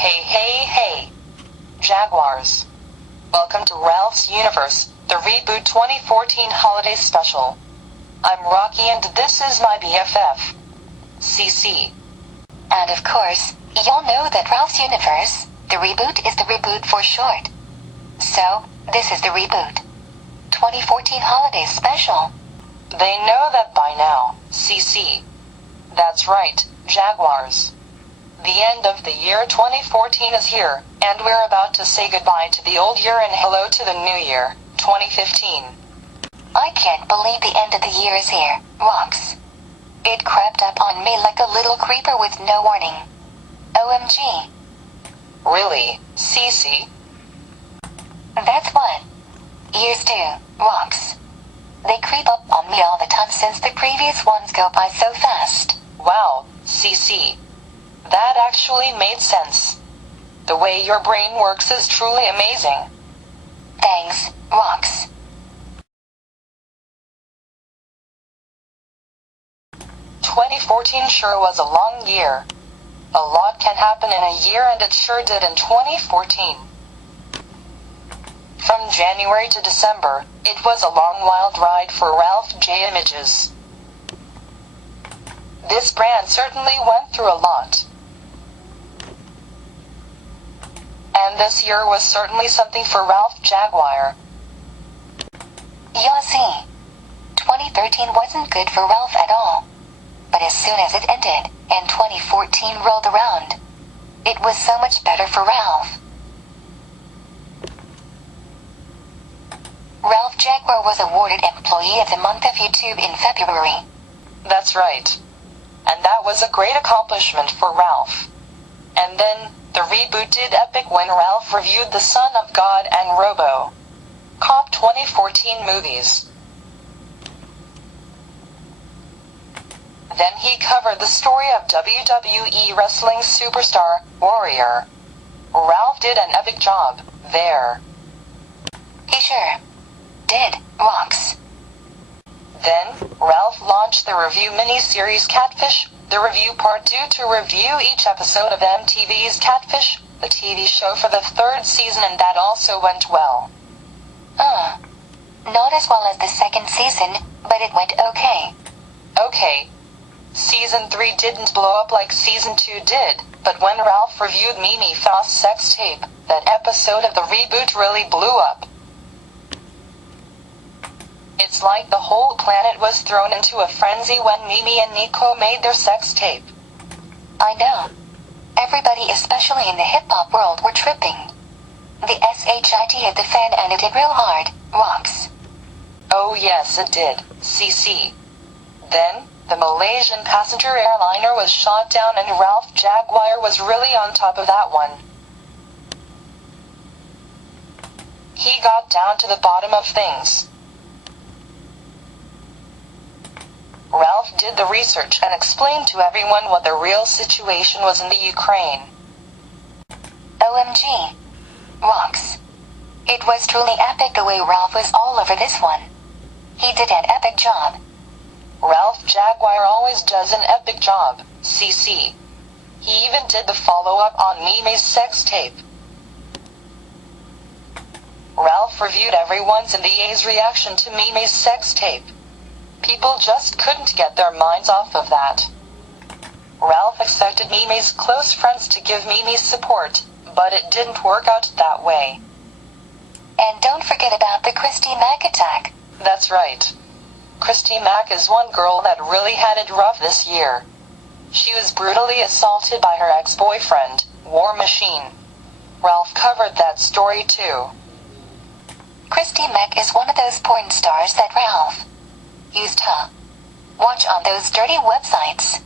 Hey, hey, hey, Jaguars. Welcome to Ralph's Universe, the Reboot 2014 Holiday Special. I'm Rocky and this is my BFF, Cece. And of course, you'll know that Ralph's Universe, the Reboot is the Reboot for short. So, this is the Reboot 2014 Holiday Special. They know that by now, Cece. That's right, Jaguars. The end of the year 2014 is here, and we're about to say goodbye to the old year and hello to the new year, 2015. I can't believe the end of the year is here, Rox. It crept up on me like a little creeper with no warning. OMG. Really, Cece? That's what years do, Rox. They creep up on me all the time since the previous ones go by so fast. Wow, Cece. That actually made sense. The way your brain works is truly amazing. Thanks, Rox. "2014 sure was a long year. A lot can happen in a year and it sure did in 2014. From January to December, it was a long wild ride for Ralph J Images. This brand certainly went through a lot. And this year was certainly something for Ralph Jaguar. You'll see. 2013 wasn't good for Ralph at all. But as soon as it ended, and 2014 rolled around, it was so much better for Ralph. Ralph Jaguar was awarded Employee of the Month of YouTube in February. That's right. And that was a great accomplishment for Ralph. And then, the Reboot did epic when Ralph reviewed The Son of God and Robo Cop 2014 movies. Then he covered the story of WWE wrestling superstar, Warrior. Ralph did an epic job there. He sure did, Rox. Then, Ralph launched the review mini-series CATFISH, the review part 2 to review each episode of MTV's CATFISH, the TV show for the third season, and that also went well. Not as well as the second season, but it went okay. Okay. Season 3 didn't blow up like Season 2 did, but when Ralph reviewed Mimi Faust's sex tape, that episode of the Reboot really blew up. It's like the whole planet was thrown into a frenzy when Mimi and Nico made their sex tape. I know. Everybody, especially in the hip-hop world, were tripping. The SHIT hit the fan and it hit real hard, Rox. Oh yes, it did, CC. Then, the Malaysian passenger airliner was shot down and Ralph Jaguar was really on top of that one. He got down to the bottom of things. Ralph did the research and explained to everyone what the real situation was in the Ukraine. OMG. Rox. It was truly epic the way Ralph was all over this one. He did an epic job. Ralph Jaguar always does an epic job, CC. He even did the follow-up on Mimi's sex tape. Ralph reviewed everyone's and the A's reaction to Mimi's sex tape. People just couldn't get their minds off of that. Ralph expected Mimi's close friends to give Mimi support, but it didn't work out that way. And don't forget about the Christy Mack attack. That's right. Christy Mack is one girl that really had it rough this year. She was brutally assaulted by her ex-boyfriend, War Machine. Ralph covered that story too. Christy Mack is one of those porn stars that Ralph used to watch on those dirty websites.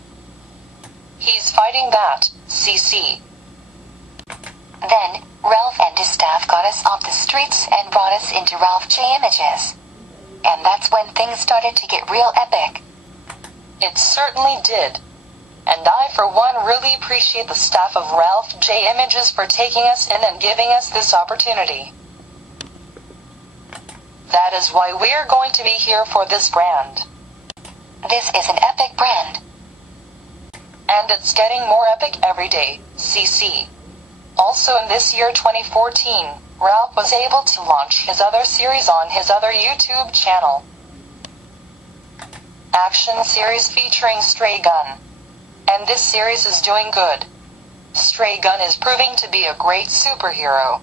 He's fighting that, CC. Then, Ralph and his staff got us off the streets and brought us into Ralph J Images. And that's when things started to get real epic. It certainly did. And I, for one, really appreciate the staff of Ralph J Images for taking us in and giving us this opportunity. That is why we're going to be here for this brand. This is an epic brand. And it's getting more epic every day, CC. Also in this year 2014, Ralph was able to launch his other series on his other YouTube channel. Action series featuring Stray Gun. And this series is doing good. Stray Gun is proving to be a great superhero.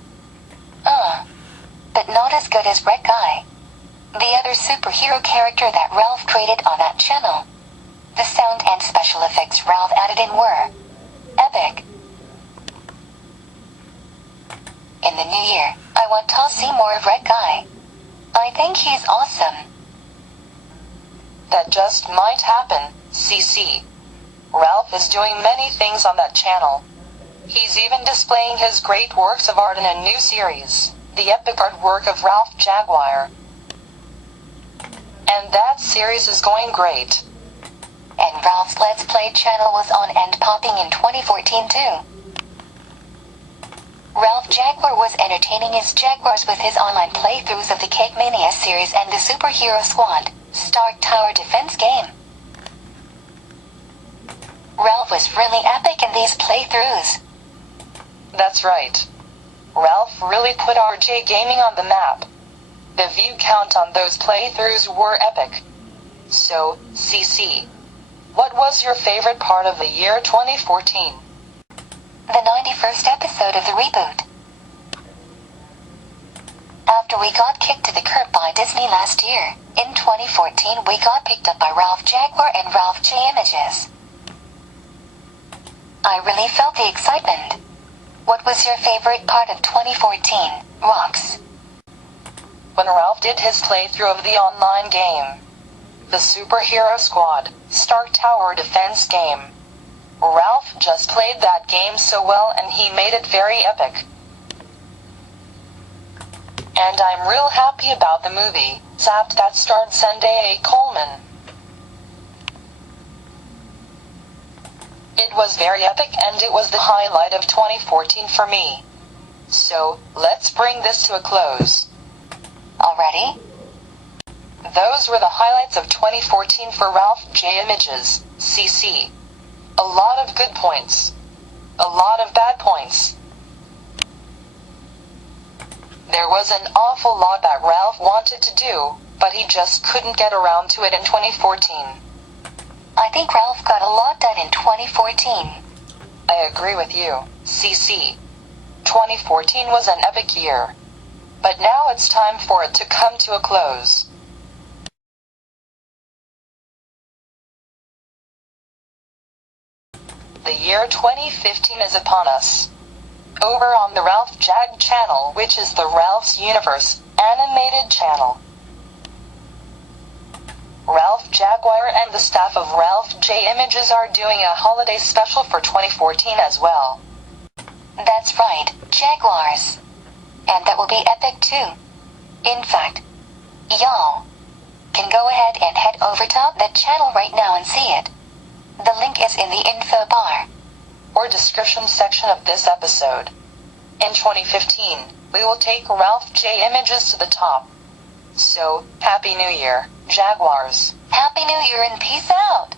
But not as good as Red Guy, the other superhero character that Ralph created on that channel. The sound and special effects Ralph added in were epic. In the new year, I want to see more of Red Guy. I think he's awesome. That just might happen, Cece. Ralph is doing many things on that channel. He's even displaying his great works of art in a new series, the epic artwork of Ralph Jaguar. And that series is going great. And Ralph's Let's Play channel was on and popping in 2014 too. Ralph Jaguar was entertaining his Jaguars with his online playthroughs of the Cake Mania series and the Superhero Squad Stark Tower defense game. Ralph was really epic in these playthroughs. That's right. Ralph really put RJ Gaming on the map. The view count on those playthroughs were epic. So, Cece, what was your favorite part of the year 2014? The 91st episode of the reboot. After we got kicked to the curb by Disney last year, in 2014 we got picked up by Ralph Jaguar and Ralph J Images. I really felt the excitement. What was your favorite part of 2014, Rox? When Ralph did his playthrough of the online game, the Superhero Squad Stark Tower defense game. Ralph just played that game so well and he made it very epic. And I'm real happy about the movie, Zapped that starred Sunday A. Coleman. It was very epic and it was the highlight of 2014 for me. So, let's bring this to a close. Already? Those were the highlights of 2014 for Ralph J Images, CC. A lot of good points. A lot of bad points. There was an awful lot that Ralph wanted to do, but he just couldn't get around to it in 2014. I think Ralph got a lot done in 2014. I agree with you, CC. 2014 was an epic year. But now it's time for it to come to a close. The year 2015 is upon us. Over on the Ralph Jag channel, which is the Ralph's Universe animated channel. Ralph Jaguar and the staff of Ralph J Images are doing a holiday special for 2014 as well. That's right, Jaguars. And that will be epic too. In fact, y'all can go ahead and head over to that channel right now and see it. The link is in the info bar or description section of this episode. In 2015, we will take Ralph J Images to the top. So, Happy New Year, Jaguars. Happy New Year and peace out.